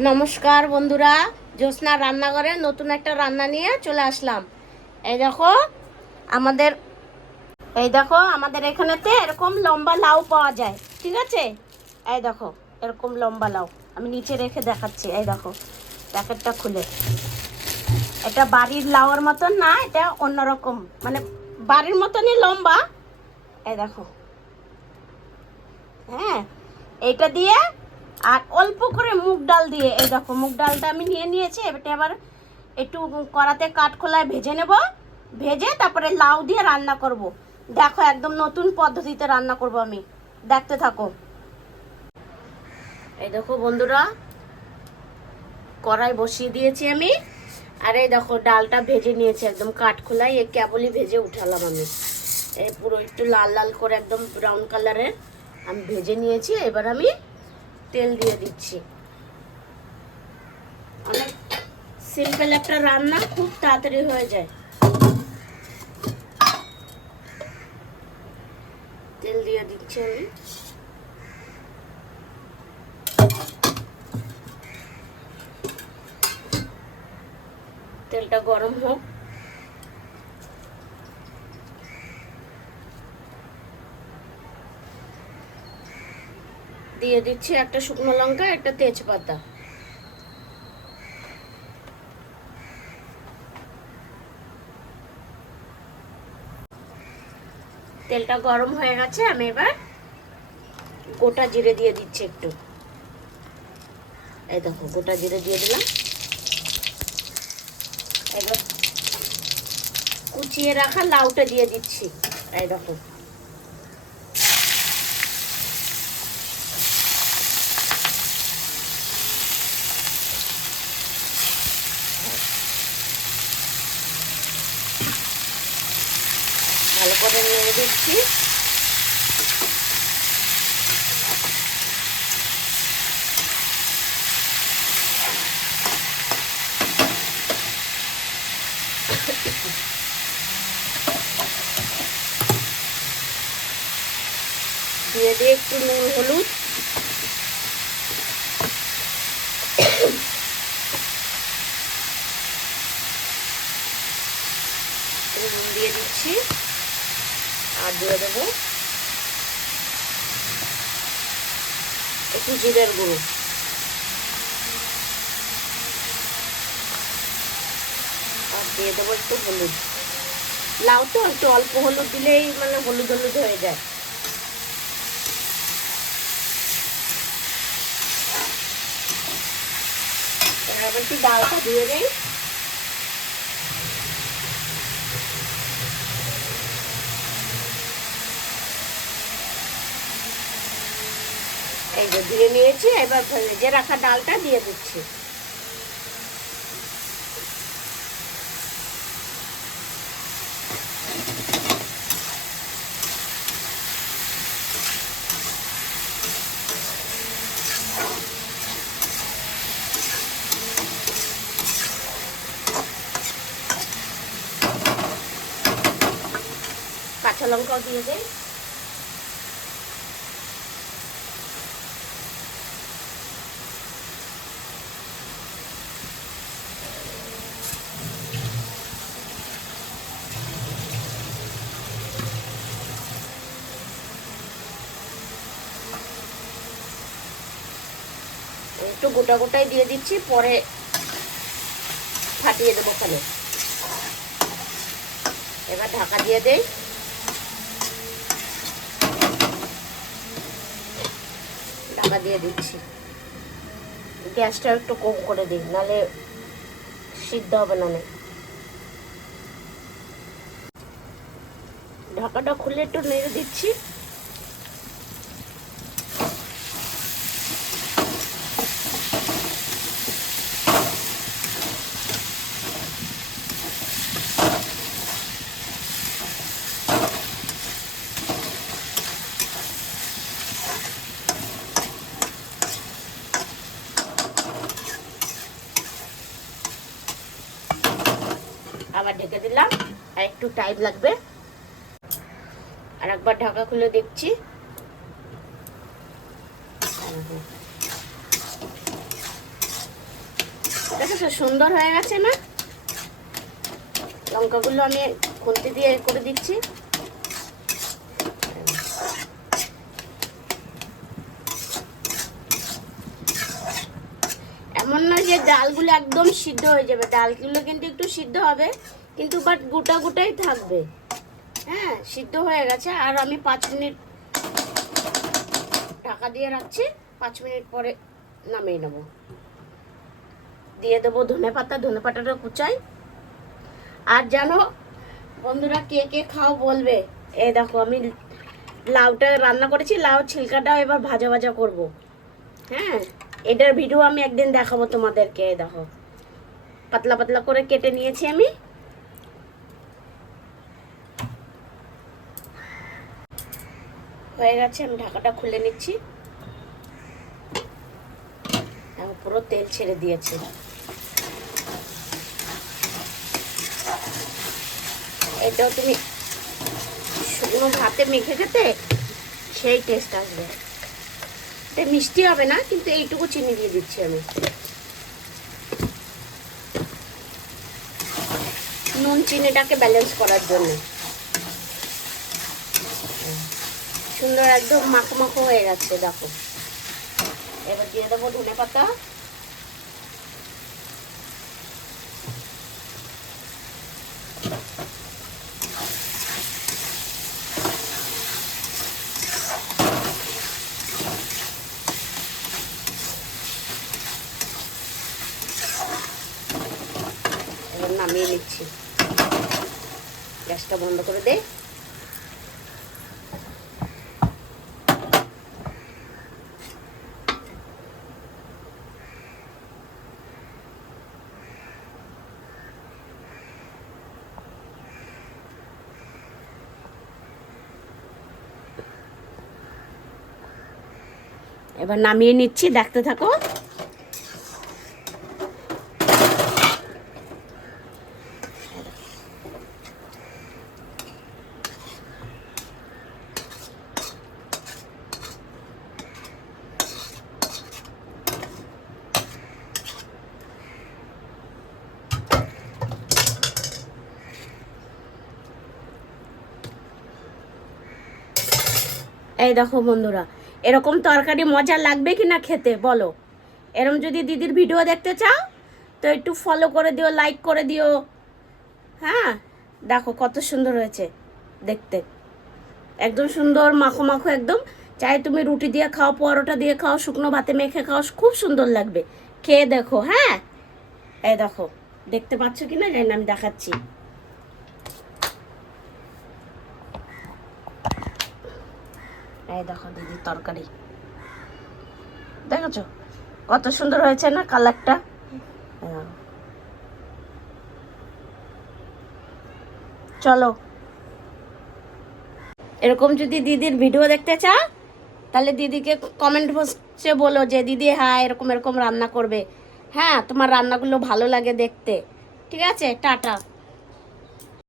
নমস্কার বন্ধুরা, জ্যোৎস্না রান্নাঘরে নতুন একটা রান্না নিয়ে চলে আসলাম। এই দেখো আমাদের এখানেতে এরকম লম্বা লাউ পাওয়া যায়, ঠিক আছে? এই দেখো এরকম লম্বা লাউ আমি নিচে রেখে দেখাচ্ছি। এই দেখো প্যাকেটটা খুলে, এটা বাড়ির লাউয়ের মতন না, এটা অন্যরকম, মানে বাড়ির মতনই লম্বা। এই দেখো, হ্যাঁ, এইটা দিয়ে আর অল্প করে মুগ ডাল দিয়ে, এই দেখো মুগ ডালটা আমি নিয়ে নিয়েছি। এটা আবার একটু কড়াতে কাঠখোলায় ভেজে নেব, ভেজে তারপরে লাউ দিয়ে রান্না করব। দেখো একদম নতুন পদ্ধতিতে রান্না করব আমি, দেখতে থাকো। এই দেখো বন্ধুরা, কড়াই বসিয়ে দিয়েছি আমি, আর এই দেখো ডালটা ভেজে নিয়েছি একদম কাঠখোলায়, এই কেবলই ভেজে উঠালাম আমি। এই পুরো একটু লাল লাল করে একদম ব্রাউন কালারের আমি ভেজে নিয়েছি। এবার আমি তেল দিয়ে দিচ্ছি। অনেক সিম্পল একটা রান্না, খুব তাড়াতাড়ি হয়ে যায়। তেল দিয়ে দিচ্ছি আমি। তেলটা গরম হোক। দিয়ে দিচ্ছি একটা শুকনো লঙ্কা, একটা তেজপাতা। তেলটা গরম হয়ে গেছে, আমি এবার গোটা জিরে দিয়ে দিচ্ছি একটু। এই দেখো গোটা জিরে দিয়ে দিলাম। এবার কুচিয়ে রাখা লাউটা দিয়ে দিচ্ছি। এই দেখো ভালো করে নেড়ে দিচ্ছি। দিয়ে দিয়ে একটু নুন হলুদ, নুন দিয়ে দিচ্ছি, আর দিয়ে দেবো একটু জিরের গুঁড়ো, আর দিয়ে দেবো একটু হলুদ। লাউ তো একটু অল্প হলুদ দিলেই মানে হলুদ হলুদ হয়ে যায়। এবার একটু ডালটা ধুয়ে দেই। এই যে ধুয়ে নিয়েছি, এবার ভেজে রাখা ডালটা দিয়ে দিচ্ছি। কাঁচা লঙ্কাও দিয়ে দেই। একটু গোটা গোটাই দিয়ে দিচ্ছি, পরে ফাটিয়ে দেবো ওখানে। এবার ঢাকা দিয়ে দেই। ঢাকা দিয়ে দিচ্ছি। গ্যাসটা একটু কম করে দিই, নাহলে সিদ্ধ হবে না। ঢাকাটা খুলে একটু নেড়ে দিচ্ছি। আবার ঢেকে দিলাম, আর একটু টাইম লাগবে। আর একবার ঢাকা খুলে দেখছি। দেখেছো সুন্দর হয়ে গেছে না? লঙ্কাগুলো আমি খুন্তি দিয়ে করে দিচ্ছি। এমন না যে ডালগুলো একদম সিদ্ধ হয়ে যাবে, ডালগুলো কিন্তু একটু সিদ্ধ হবে, কিন্তু বাট গোটা গোটাই থাকবে। হ্যাঁ, সিদ্ধ হয়ে গেছে। আর আমি 5 মিনিট ঢাকা দিয়ে রাখছি, 5 মিনিট পরে নামিয়ে নেব। দিয়ে দেবো ধনে পাতাটা কুচাই। আর জানো বন্ধুরা, কে কে খাও বলবে। এই দেখো আমি লাউটা রান্না করেছি, লাউ ছিলকাটাও এবার ভাজা ভাজা করব। হ্যাঁ, এটার ভিডিও আমি একদিন দেখাবো তোমাদেরকে। দেখো পাতলা পাতলা করে কেটে নিয়েছি আমি। হয়ে গেছে, আমি ঢাকাটা খুলে নিচ্ছি। পুরো তেল ছেড়ে দিয়েছে। এটাও তুমি শুকনো ভাতে মেখে খেতে সেই টেস্ট আসবে। এটা মিষ্টি হবে না, কিন্তু এইটুকু চিনি দিয়ে দিচ্ছি আমি, নুন চিনিটাকে ব্যালেন্স করার জন্য। সুন্দর একদম মাখো মাখো হয়ে গেছে দেখো। এবার দিয়ে দেবো ধনে পাতা। এবার নামিয়ে নিচ্ছি, গ্যাসটা বন্ধ করে দে। এবার নামিয়ে নিচ্ছি, দেখতে থাকো। এই দেখো বন্ধুরা, এরকম তরকারি মজা লাগবে কি না খেতে বলো? এরকম যদি দিদির ভিডিও দেখতে চাও তো একটু ফলো করে দিও, লাইক করে দিও। হ্যাঁ, দেখো কত সুন্দর হয়েছে দেখতে, একদম সুন্দর মাখো মাখো একদম। চাই তুমি রুটি দিয়ে খাও, পরোটা দিয়ে খাও, শুকনো ভাতে মেখে খাও, খুব সুন্দর লাগবে। খেয়ে দেখো। হ্যাঁ, এই দেখো, দেখতে পাচ্ছ কি না জানি না, আমি দেখাচ্ছি। এই দেখো দিদির তরকারি, দেখেছো কত সুন্দর হয়েছে না কালারটা? চলো, এরকম যদি দিদির ভিডিও দেখতে চাও তাহলে দিদিকে কমেন্ট বক্সে বলো যে দিদি হ্যাঁ এরকম এরকম রান্না করবে। হ্যাঁ, তোমার রান্নাগুলো ভালো লাগে দেখতে। ঠিক আছে, টাটা।